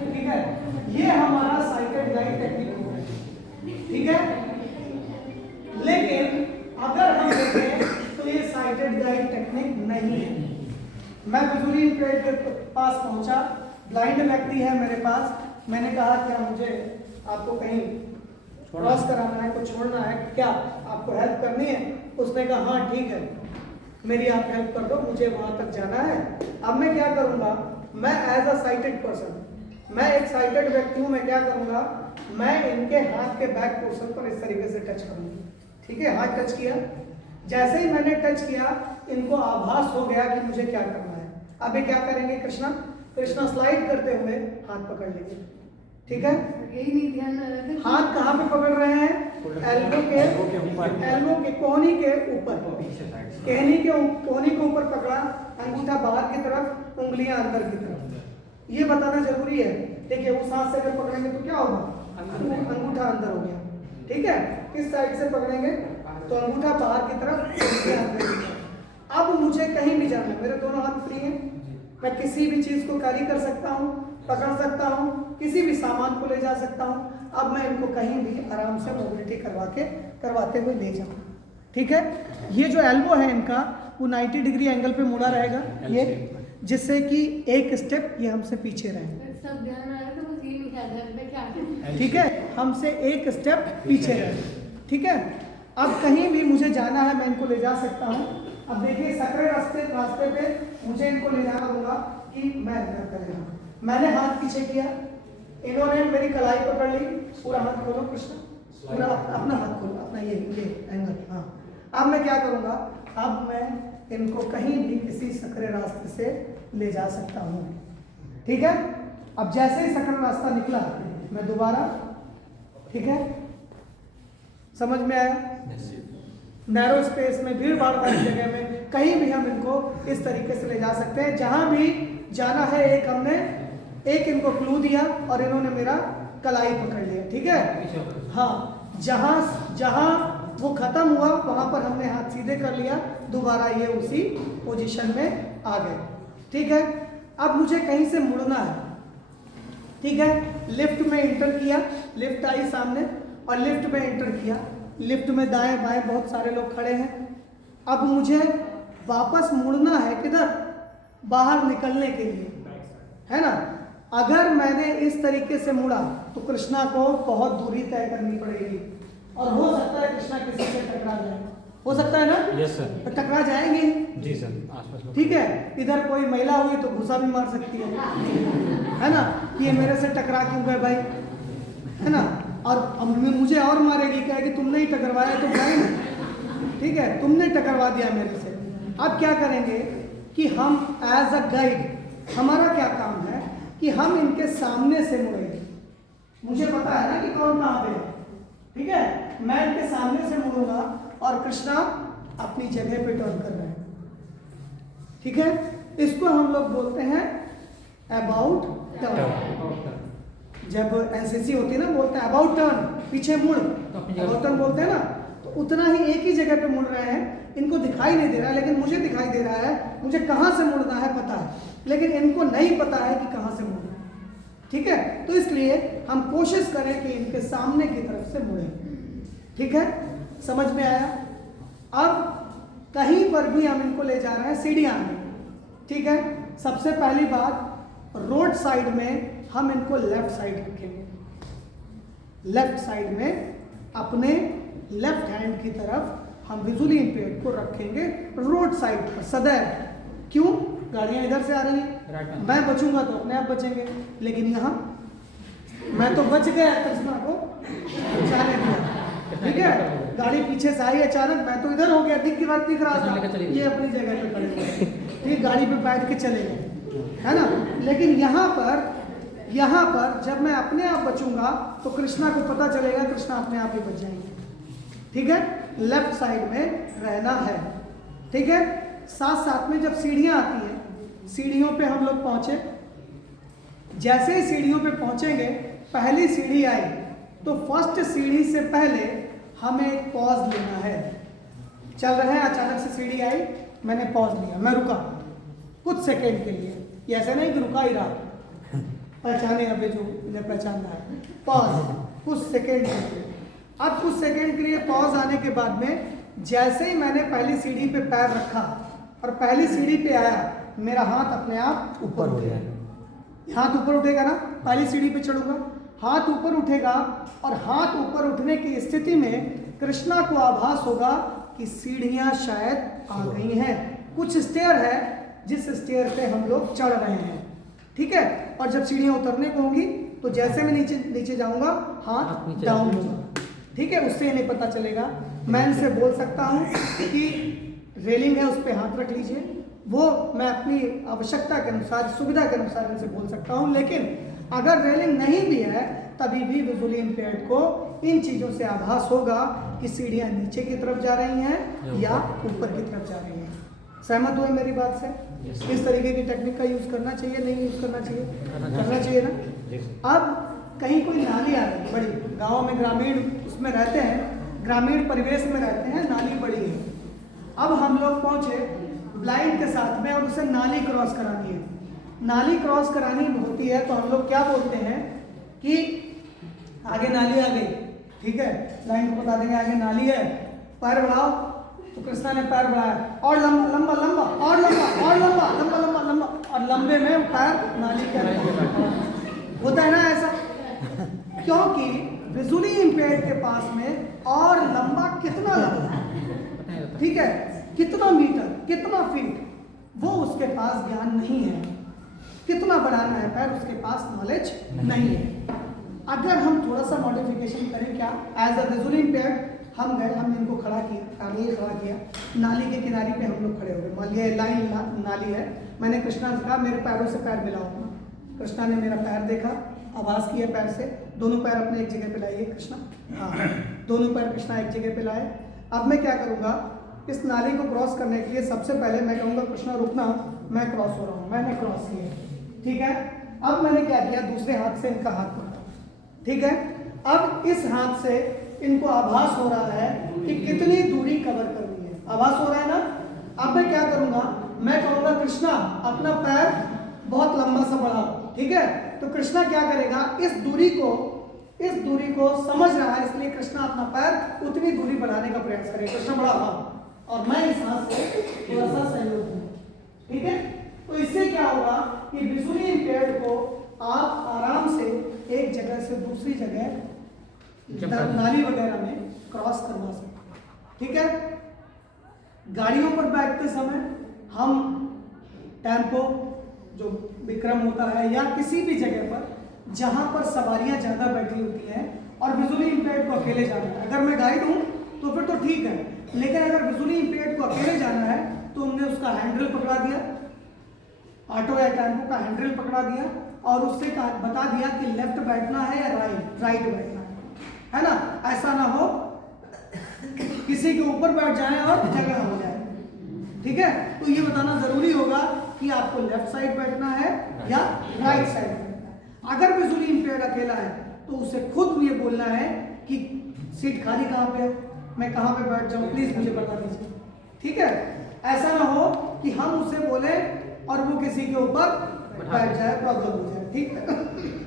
ठीक है, ये हमारा साइटेड गाइड टेक्निक हो गया, ठीक है। लेकिन अगर हम देखें तो ये साइटेड गाइड टेक्निक नहीं है। मैं विजुअली इम्पेयर्ड के पास पहुंचा, ब्लाइंड व्यक्ति है मेरे पास, मैंने कहा क्या मुझे आपको कहीं क्रॉस कराना है, कुछ छोड़ना है, क्या आपको हेल्प करनी है? उसने कहा हाँ ठीक है, मेरी आप हेल्प कर दो, मुझे वहां तक जाना है। अब मैं क्या करूंगा, मैं एज अ साइटेड पर्सन, मैं एक साइटेड व्यक्ति हूँ, मैं क्या करूंगा, मैं इनके हाथ के बैक पोर्शन पर इस तरीके से टच करूंगा, ठीक है। हाथ टच किया, जैसे ही मैंने टच किया इनको आभास हो गया कि मुझे क्या करना है। अब ये क्या करेंगे, कृष्णा स्लाइड करते हुए हाथ पकड़ लेंगे, ठीक है। यही नहीं ध्यान रखना, हाथ कहाँ पे पकड़ रहे हैं, एल्बो के कोहनी के ऊपर, कहनी के कोहनी के ऊपर पकड़ा, अंगूठा बाहर की तरफ, उंगलियां अंदर की तरफ। ये बताना जरूरी है। देखिए उस हाथ से अगर पकड़ेंगे तो क्या होगा, अंगूठा अंदर हो गया, ठीक है। किस साइड से पकड़ेंगे तो अंगूठा बाहर की तरफ, उंगलियां अंदर की तरफ। अब मुझे कहीं भी जाना है, मेरे दोनों हाथ फ्री हैं, मैं किसी भी चीज को कैरी कर सकता हूँ, पकड़ सकता हूँ, किसी भी सामान को ले जा सकता हूँ। अब मैं इनको कहीं भी आराम से मोबिलिटी करवाते हुए ले जाऊँ, ठीक है। ये जो एल्बो है इनका वो 90 डिग्री एंगल पे मुड़ा रहेगा, ये जिससे कि एक स्टेप ये हमसे पीछे रहे, सब ध्यान आ रहा है तो बस ये नहीं ख्याल रखना क्या, ठीक है, हमसे एक स्टेप पीछे रहे, ठीक है। अब कहीं भी मुझे जाना है मैं इनको ले जा सकता हूँ। अब देखिए सकरे रास्ते पे मुझे इनको ले जाना होगा कि मैं करेगा, मैंने हाथ पीछे किया, इन्होंने मेरी कलाई पकड़ ली, पूरा हाथ खोलो कृष्ण, पूरा अपना हाथ खोलो, अपना ये एंगल, हाँ। अब मैं क्या करूँगा, अब मैं इनको कहीं भी किसी सकरे रास्ते से ले जा सकता हूँ, ठीक है। अब जैसे ही सकरा रास्ता निकला मैं दोबारा, ठीक है, समझ में आया। नैरो स्पेस में, भीड़ भाड़ वाली जगह में कहीं भी हम इनको इस तरीके से ले जा सकते हैं, जहां भी जाना है। एक इनको क्लू दिया और इन्होंने मेरा कलाई पकड़ लिया, ठीक है। हाँ, जहां वो खत्म हुआ वहां पर हमने हाथ सीधे कर लिया, दोबारा ये उसी पोजीशन में आ गए, ठीक है। अब मुझे कहीं से मुड़ना है, ठीक है। लिफ्ट में एंटर किया, लिफ्ट आई सामने और लिफ्ट में एंटर किया, लिफ्ट में दाएं बाएं बहुत सारे लोग खड़े हैं। अब मुझे वापस मुड़ना है किधर, बाहर निकलने के लिए, है ना। अगर मैंने इस तरीके से मुड़ा तो कृष्णा को बहुत दूरी तय करनी पड़ेगी और हो सकता है कृष्णा किसी से टकरा जाए, हो सकता है ना। यस सर, तो टकरा जाएंगे जी सर, आसपास, ठीक है। इधर कोई महिला हुई तो घुसा भी मार सकती है ना, कि ये मेरे से टकरा क्यों गए भाई, है ना। और मुझे और मारेगी, कहेगी तुमने ही टकरवाया, तो भाई ठीक है, तुमने टकरवा दिया मेरे से। अब क्या करेंगे कि हम एज अ गाइड, हमारा क्या काम है कि हम इनके सामने से मुड़ेंगे। मुझे पता है ना कि कौन कहाँ पे है, ठीक है। मैं इनके सामने से मुड़ूंगा और कृष्णा अपनी जगह पे टर्न कर रहे हैं, ठीक है। इसको हम लोग बोलते हैं अबाउट टर्न। जब एनसीसी होती है ना, बोलते हैं अबाउट टर्न, पीछे मुड़, अबाउट टर्न बोलते हैं ना। तो उतना ही एक ही जगह पे मुड़ रहे हैं, इनको दिखाई नहीं दे रहा है लेकिन मुझे दिखाई दे रहा है, मुझे कहाँ से मुड़ना है पता है, लेकिन इनको नहीं पता है कि कहाँ से मुड़ना है, ठीक है। तो इसलिए हम कोशिश करें कि इनके सामने की तरफ से मुड़े, ठीक है, समझ में आया। अब कहीं पर भी हम इनको ले जा रहे हैं सीढ़ियाँ में, ठीक है। सबसे पहली बात, रोड साइड में हम इनको लेफ्ट साइड रखेंगे, लेफ्ट साइड में अपने लेफ्ट हैंड की तरफ हम विजुअली इम्पेयर्ड को रखेंगे रोड साइड पर सदैव। क्यों, गाड़ियां इधर से आ रही हैं, मैं बचूंगा तो अपने आप बचेंगे, लेकिन यहाँ मैं तो बच गया, कृष्णा को जाने दिया, ठीक है। गाड़ी पीछे से आई अचानक, मैं तो इधर हो गया, दिख रहा था, ये अपनी जगह पे खड़े हुए, ठीक, गाड़ी पे बैठ के चले गए, है ना। लेकिन यहाँ पर जब मैं अपने आप बचूंगा तो कृष्णा को पता चलेगा, कृष्णा अपने आप ही बच जाएंगे, ठीक है। लेफ्ट साइड में रहना है, ठीक है। साथ साथ में जब सीढ़ियां आती हैं, सीढ़ियों पे हम लोग पहुंचे, जैसे ही सीढ़ियों पे पहुंचेंगे, पहली सीढ़ी आई तो फर्स्ट सीढ़ी से पहले हमें एक पॉज लेना है। चल रहे हैं, अचानक से सीढ़ी आई, मैंने पॉज लिया, मैं रुका, कुछ कुछ सेकंड के लिए, ये ऐसा नहीं कि रुका ही रहा, पहचाने अभी जो इन्हें पहचानना है, पॉज कुछ सेकंड के लिए। अब कुछ सेकंड के लिए पॉज आने के बाद में जैसे ही मैंने पहली सीढ़ी पे पैर रखा और पहली सीढ़ी पे आया, मेरा हाथ अपने आप ऊपर हो गया। हाथ ऊपर उठेगा ना, पहली सीढ़ी पे चढ़ूंगा, हाथ ऊपर उठेगा और हाथ ऊपर उठने की स्थिति में कृष्णा को आभास होगा कि सीढ़ियां शायद आ गई हैं। कुछ स्टेयर है जिस स्टेयर पे हम लोग चढ़ रहे हैं, ठीक है। और जब सीढ़ियां उतरने को होंगी तो जैसे मैं नीचे नीचे जाऊंगा हाथ डाउन हो जाऊंगा, ठीक है। उससे नहीं पता चलेगा। मैं इनसे बोल सकता हूँ कि रेलिंग है उस पर हाथ रख लीजिए, वो मैं अपनी आवश्यकता के अनुसार सुविधा के अनुसार इनसे बोल सकता हूँ। लेकिन अगर रेलिंग नहीं भी है तभी भी विजुअली इम्पेयर्ड को इन चीज़ों से आभास होगा कि सीढ़ियाँ नीचे की तरफ जा रही हैं या ऊपर की तरफ जा रही हैं। सहमत हुए मेरी बात से? इस तरीके की टेक्निक का यूज़ करना चाहिए, नहीं यूज़ करना चाहिए? करना चाहिए ना। अब कहीं कोई नाली आ रही है बड़ी, गाँव में ग्रामीण उसमें रहते हैं, ग्रामीण परिवेश में रहते हैं, नाली बड़ी है। अब हम लोग पहुँचे ब्लाइंड के साथ में और उसे नाली क्रॉस करानी है। नाली क्रॉस करानी होती है तो हम लोग क्या बोलते हैं कि आगे नाली आ गई, ठीक है, लाइन को बता देंगे आगे नाली है, पैर बढ़ाओ। तो कृष्णा ने पैर बढ़ाया और लंबा लंबा लंबा और लंबा और लंबा लंबा लंबा लंबा और लंबे में पैर नाली के अंदर होता है ना ऐसा, क्योंकि विजुअली इम्पेयर्ड के पास में और लंबा कितना लंबा, ठीक है, कितना मीटर कितना फीट वो उसके पास ज्ञान नहीं है। कितना बढ़ाना है पैर उसके पास नॉलेज नहीं है। अगर हम थोड़ा सा मॉडिफिकेशन करें, क्या एज अ विजुअली इम्पेयर्ड हम गए, हमने इनको खड़ा किया, पैरेलल खड़ा किया, नाली के किनारे पे हम लोग खड़े हो गए। मान लिया लाइन नाली है, मैंने कृष्णा से कहा मेरे पैरों से पैर मिलाओ। कृष्णा ने मेरा पैर देखा, आवाज़ किया पैर से, दोनों पैर अपने एक जगह पे लाइए कृष्णा, हाँ दोनों पैर कृष्णा एक जगह पे लाए। अब मैं क्या करूँगा, इस नाली को क्रॉस करने के लिए सबसे पहले मैं कहूँगा कृष्णा रुकना, मैं क्रॉस हो रहा हूँ, मैंने क्रॉस किया, ठीक है। अब मैंने क्या किया, दूसरे हाथ से इनका हाथ पकड़ा, ठीक है। अब इस हाथ से इनको आभास हो रहा है कि कितनी दूरी कवर करनी है, आभास हो रहा है ना। अब मैं क्या करूँगा, मैं कहूँगा कृष्णा अपना पैर बहुत लंबा सा बढ़ाओ, ठीक है। तो कृष्णा क्या करेगा, इस दूरी को समझ रहा है, इसलिए कृष्णा अपना पैर उतनी दूरी बढ़ाने का प्रयास करेगा। कृष्णा बढ़ा हाँ, और मैं इस हाथ से थोड़ा सा सहयोग दूँ, ठीक है। तो इससे क्या होगा कि विजुअली इम्पेयर्ड को आप आराम से एक जगह से दूसरी जगह नाली वगैरह में क्रॉस करवा सकते हैं, ठीक है। गाड़ियों पर बैठते समय हम टेम्पो जो विक्रम होता है या किसी भी जगह पर जहां पर सवारियां ज़्यादा बैठी होती हैं और विजुअली इम्पेयर्ड को अकेले जाना है, अगर मैं गाइड हूं तो फिर तो ठीक है, लेकिन अगर विजुअली इम्पेयर्ड को अकेले जाना है तो हमने उसका हैंडल पकड़ा दिया, ऑटो या टेम्पो का हैंडल पकड़ा दिया और उससे बता दिया कि लेफ्ट बैठना है या राइट बैठना है ना। ऐसा ना हो किसी के ऊपर बैठ जाए और जगह हो जाए, ठीक है। तो ये बताना जरूरी होगा कि आपको लेफ्ट साइड बैठना है या राइट साइड बैठना है। अगर विजुअली इम्पेयर्ड अकेला है तो उसे खुद ये बोलना है कि सीट खाली कहाँ पे है, मैं कहाँ पे बैठ जाऊँ, प्लीज मुझे बता दीजिए, ठीक है। ऐसा ना हो कि हम उसे बोले और वो किसी के ऊपर बैठ जाए, प्रॉब्लम हो जाए, ठीक है।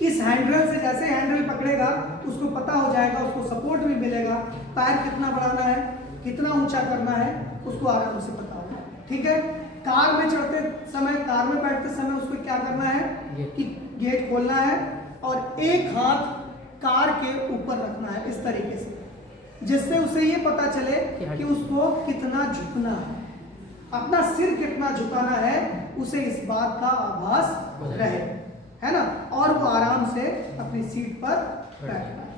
इस हैंडल से जैसे हैंडल पकड़ेगा उसको पता हो जाएगा, उसको सपोर्ट भी मिलेगा, पैर कितना बढ़ाना है, कितना ऊंचा करना है, उसको आराम से पता होगा, ठीक है। कार में चढ़ते समय, कार में बैठते समय उसको क्या करना है कि गेट खोलना है और एक हाथ कार के ऊपर रखना है इस तरीके से, जिससे उसे ये पता चले कि उसको कितना झुकना है, अपना सिर कितना झुकाना है, उसे इस बात का आभास रहे, है ना, और वो आराम से अपनी सीट पर बैठना है,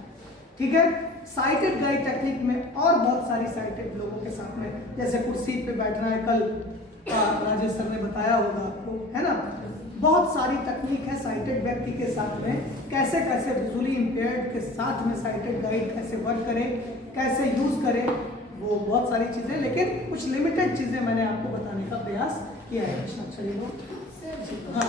ठीक है। साइटेड गाइड टेक्निक में और बहुत सारी साइटेड लोगों के साथ में, जैसे कुर्सी पे बैठना है, कल राजेश सर ने बताया होगा आपको, है ना। बहुत सारी तकनीक है साइटेड व्यक्ति के साथ में, कैसे कैसे विजुअली इम्पेयर्ड के साथ में साइटेड गाइड कैसे वर्क करे, कैसे यूज करे, वो बहुत सारी चीज़ें, लेकिन कुछ लिमिटेड चीज़ें मैंने आपको बताने का प्रयास किया है। चलिए हाँ